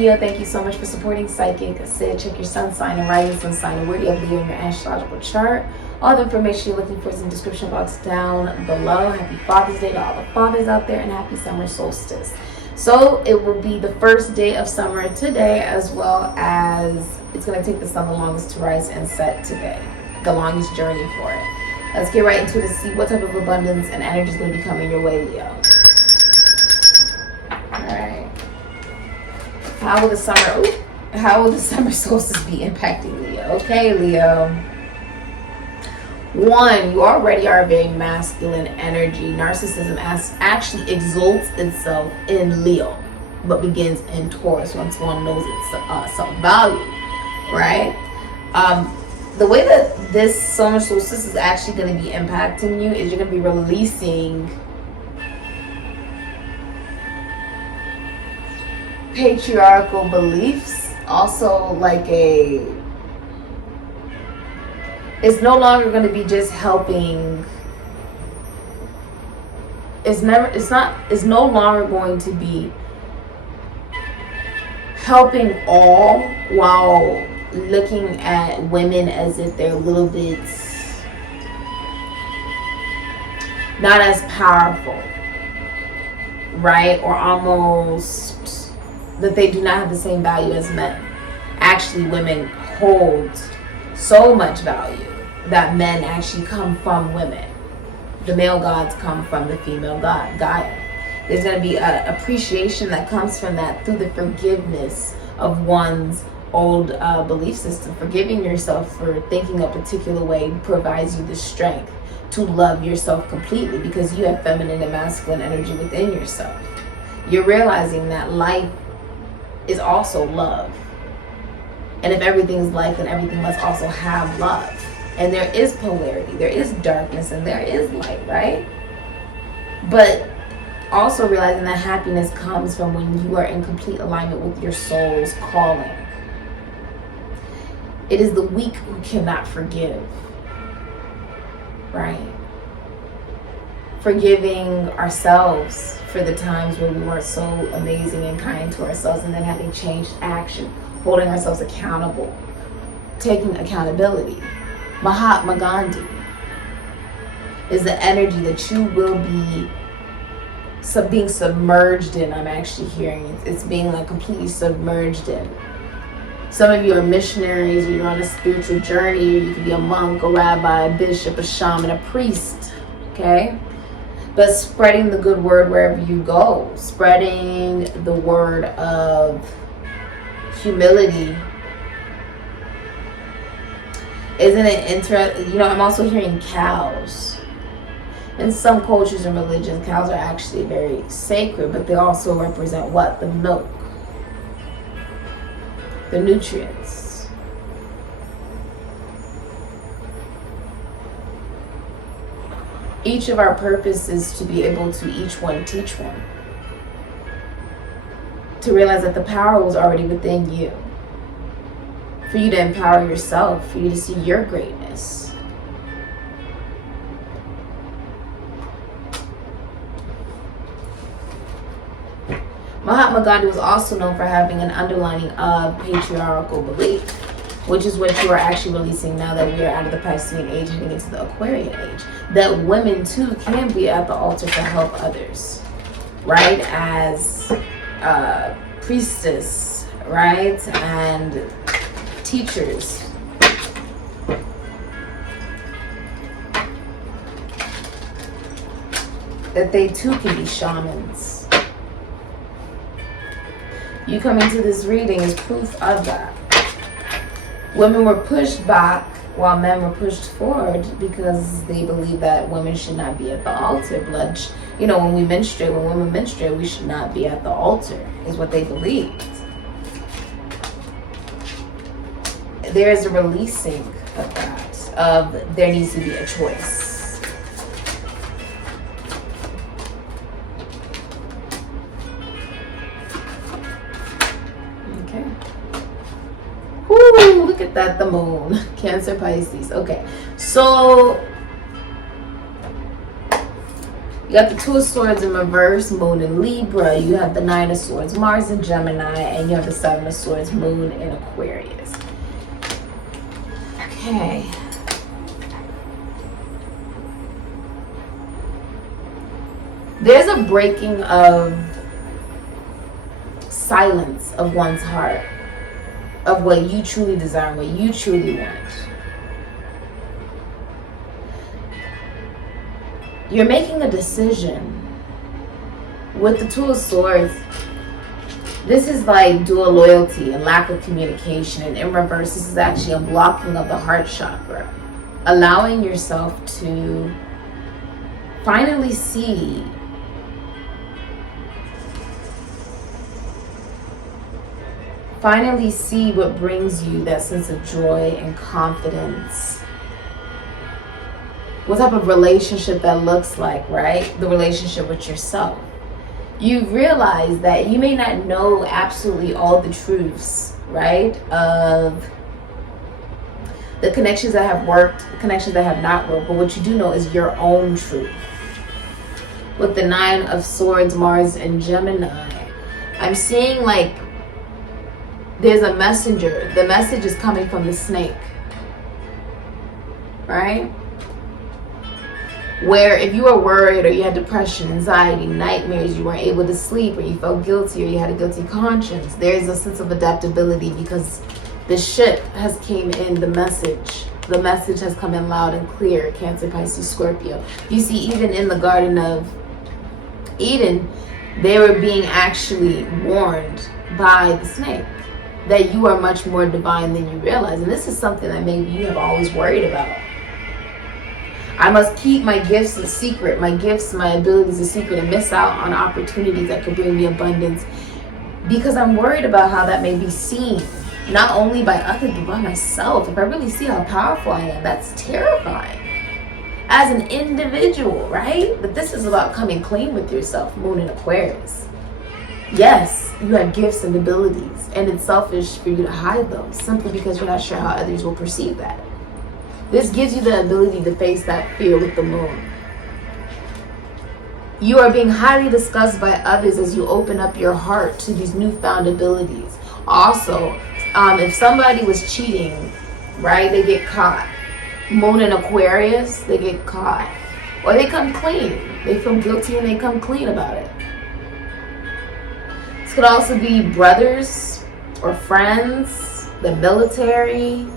Leo, thank you so much for supporting SIKIKSYD. Check your sun sign and rising sun sign and where you have Leo in your astrological chart. All the information you're looking for is in the description box down below. Happy Father's Day to all the fathers out there, and happy summer solstice. So it will be the first day of summer today, as well as it's going to take the sun the longest to rise and set today. The longest journey for it. Let's get right into it to see what type of abundance and energy is going to be coming your way, Leo. Alright. How will the summer solstice be impacting Leo? Okay, Leo. 1, you already are a very masculine energy. Narcissism actually exalts itself in Leo, but begins in Taurus once one knows its self-value, right? The way that this summer solstice is actually going to be impacting you is you're going to be releasing patriarchal beliefs. Also, like it's no longer going to be just helping. It's no longer going to be helping all while looking at women as if they're a little bit not as powerful, right? Or almost that they do not have the same value as men. Actually, women hold so much value that men actually come from women. The male gods come from the female god, Gaia. There's going to be an appreciation that comes from that through the forgiveness of one's old belief system. Forgiving yourself for thinking a particular way provides you the strength to love yourself completely, because you have feminine and masculine energy within yourself. You're realizing that life is also love. And if everything's life, then everything must also have love. And there is polarity, there is darkness, and there is light, right? But also realizing that happiness comes from when you are in complete alignment with your soul's calling. It is the weak who cannot forgive, right? Forgiving ourselves for the times where we weren't so amazing and kind to ourselves, and then having changed action, holding ourselves accountable, taking accountability. Mahatma Gandhi is the energy that you will be being submerged in. I'm actually hearing it's being like completely submerged in. Some of you are missionaries, or you're on a spiritual journey, or you could be a monk, a rabbi, a bishop, a shaman, a priest, okay? But spreading the good word wherever you go, spreading the word of humility. Isn't it interesting? You know, I'm also hearing cows. In some cultures and religions, cows are actually very sacred, but they also represent what? The milk. The nutrients. Each of our purpose is to be able to each one teach one. To realize that the power was already within you. For you to empower yourself, for you to see your greatness. Mahatma Gandhi was also known for having an underlining of patriarchal belief, which is what you are actually releasing now that we are out of the Piscean age, heading into the Aquarian age. That women too can be at the altar to help others, right? As priestess, right? And teachers. That they too can be shamans. You coming to this reading is proof of that. Women were pushed back while men were pushed forward because they believe that women should not be at the altar. You know, when women menstruate, we should not be at the altar, is what they believed. There is a releasing of that, of there needs to be a choice. Okay. Ooh, look at that, the moon. Cancer, Pisces. Okay, so You got the Two of Swords in reverse, Moon in Libra. You have the Nine of Swords, Mars in Gemini. And you have the Seven of Swords, Moon in Aquarius. Okay. There's a breaking of silence of one's heart, of what you truly desire, what you truly want. You're making a decision. With the Two of Swords, this is like dual loyalty and lack of communication. And in reverse, this is actually a blocking of the heart chakra. Allowing yourself to finally see what brings you that sense of joy and confidence. What type of relationship that looks like, right? The relationship with yourself. You realize that you may not know absolutely all the truths, right? Of the connections that have worked, the connections that have not worked. But what you do know is your own truth. With the Nine of Swords, Mars and Gemini, I'm seeing like there's a messenger. The message is coming from the snake, right? Where if you were worried or you had depression, anxiety, nightmares, you weren't able to sleep, or you felt guilty, or you had a guilty conscience, there's a sense of adaptability because the ship has came in, the message has come in loud and clear. Cancer, Pisces, Scorpio. You see, even in the Garden of Eden, they were being actually warned by the snake that you are much more divine than you realize. And this is something that maybe you have always worried about. I must keep my gifts a secret, my gifts, my abilities a secret, and miss out on opportunities that could bring me abundance because I'm worried about how that may be seen, not only by others, but by myself. If I really see how powerful I am, that's terrifying as an individual, right? But this is about coming clean with yourself, Moon in Aquarius. Yes, you have gifts and abilities, and it's selfish for you to hide them simply because you're not sure how others will perceive that. This gives you the ability to face that fear with the moon. You are being highly discussed by others as you open up your heart to these newfound abilities. Also, if somebody was cheating, right, they get caught. Moon in Aquarius, they get caught. Or they come clean. They feel guilty and they come clean about it. This could also be brothers or friends, the military.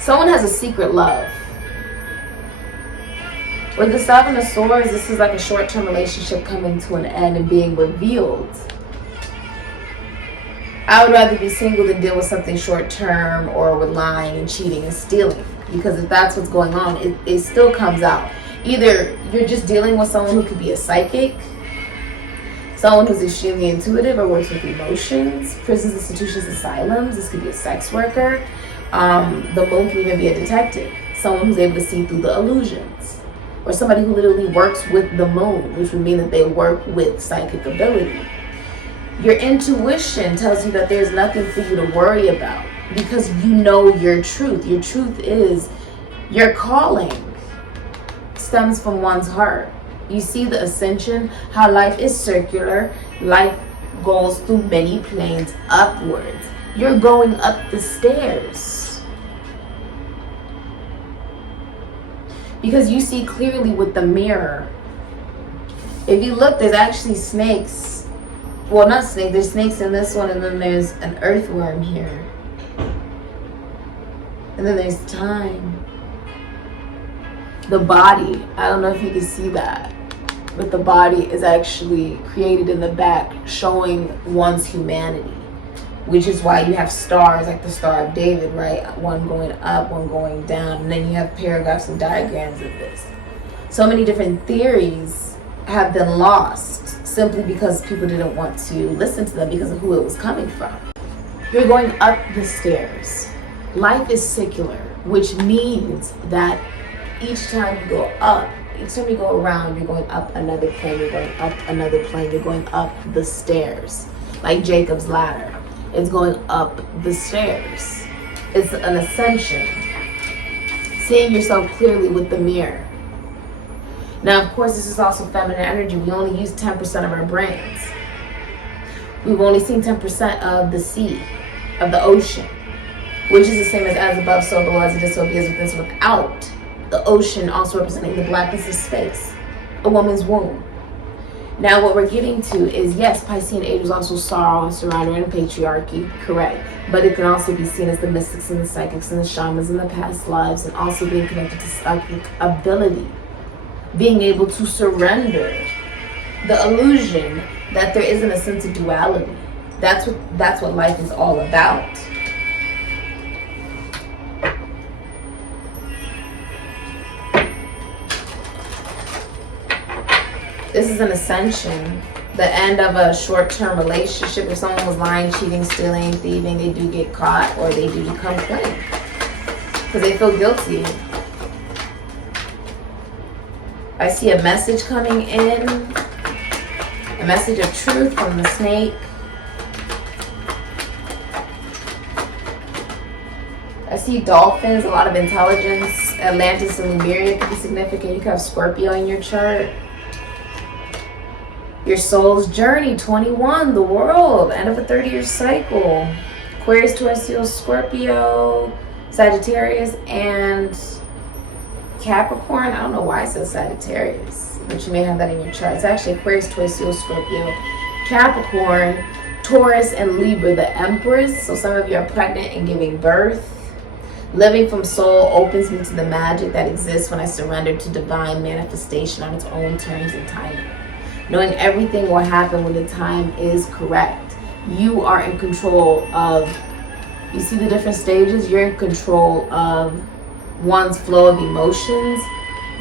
Someone has a secret love. With the Seven of Swords, this is like a short-term relationship coming to an end and being revealed. I would rather be single than deal with something short-term or with lying and cheating and stealing. Because if that's what's going on, it still comes out. Either you're just dealing with someone who could be a psychic, someone who's extremely intuitive or works with emotions, prisons, institutions, asylums. This could be a sex worker. The moon can even be a detective, someone who's able to see through the illusions, or somebody who literally works with the moon, which would mean that they work with psychic ability. Your intuition tells you that there's nothing for you to worry about because you know your truth. Your truth is your calling stems from one's heart. You see the ascension, how life is circular. Life goes through many planes upwards. You're going up the stairs because you see clearly with the mirror. If you look, there's actually snakes. Well, not snakes. There's snakes in this one, and then there's an earthworm here. And then there's time. The body, I don't know if you can see that, but the body is actually created in the back, showing one's humanity. Which is why you have stars like the Star of David, right? One going up, one going down. And then you have paragraphs and diagrams of this. So many different theories have been lost simply because people didn't want to listen to them because of who it was coming from. You're going up the stairs. Life is circular, which means that each time you go up, each time you go around, you're going up another plane, you're going up another plane, you're going up the stairs. Like Jacob's ladder. It's going up the stairs. It's an ascension. Seeing yourself clearly with the mirror. Now, of course, this is also feminine energy. We only use 10% of our brains. We've only seen 10% of the sea, of the ocean, which is the same as above, so below, as it is, so it is within, so without. The ocean also representing the blackness of space, a woman's womb. Now, what we're getting to is, yes, Piscean age is also sorrow and surrender and patriarchy, correct. But it can also be seen as the mystics and the psychics and the shamans in the past lives, and also being connected to psychic ability. Being able to surrender the illusion that there isn't a sense of duality. That's what life is all about. This is an ascension, the end of a short-term relationship. If someone was lying, cheating, stealing, thieving, they do get caught, or they do become clean because they feel guilty. I see a message coming in, a message of truth from the snake. I see dolphins, a lot of intelligence. Atlantis and Lemuria could be significant. You could have Scorpio in your chart. Your soul's journey, 21, the world, end of a 30-year cycle. Aquarius, Taurus, Leo, Scorpio, Sagittarius, and Capricorn. I don't know why it says Sagittarius, but you may have that in your chart. It's actually Aquarius, Taurus, Leo, Scorpio, Capricorn, Taurus, and Libra, the Empress. So some of you are pregnant and giving birth. Living from soul opens me to the magic that exists when I surrender to divine manifestation on its own terms and timing. Knowing everything will happen when the time is correct. You are in control of, you see the different stages? You're in control of one's flow of emotions,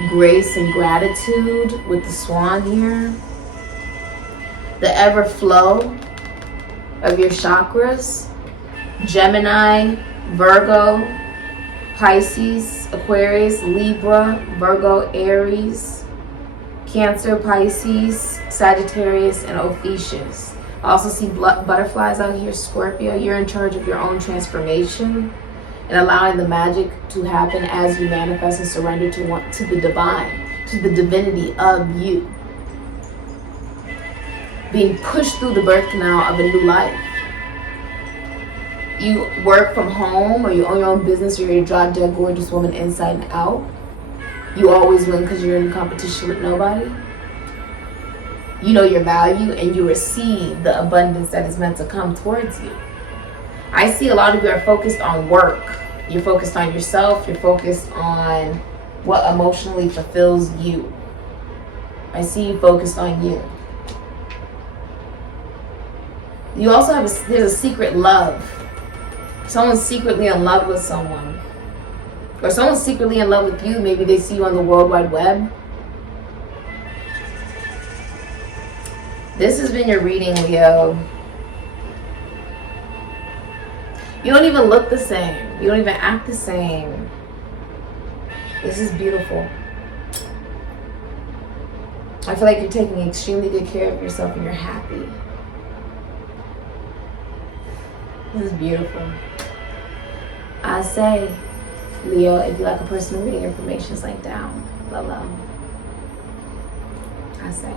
grace and gratitude with the swan here. The ever flow of your chakras. Gemini, Virgo, Pisces, Aquarius, Libra, Virgo, Aries, Cancer, Pisces, Sagittarius, and Ophiuchus. I also see butterflies out here, Scorpio. You're in charge of your own transformation and allowing the magic to happen as you manifest and surrender to the divine, to the divinity of you. Being pushed through the birth canal of a new life. You work from home, or you own your own business, or you're a drop dead gorgeous woman inside and out. You always win because you're in competition with nobody. You know your value and you receive the abundance that is meant to come towards you. I see a lot of you are focused on work. You're focused on yourself. You're focused on what emotionally fulfills you. I see you focused on you. You also have there's a secret love. Someone's secretly in love with someone. Or someone's secretly in love with you. Maybe they see you on the World Wide Web. This has been your reading, Leo. You don't even look the same. You don't even act the same. This is beautiful. I feel like you're taking extremely good care of yourself and you're happy. This is beautiful. I say, Leo, if you like a personal reading, information is linked down below. I say.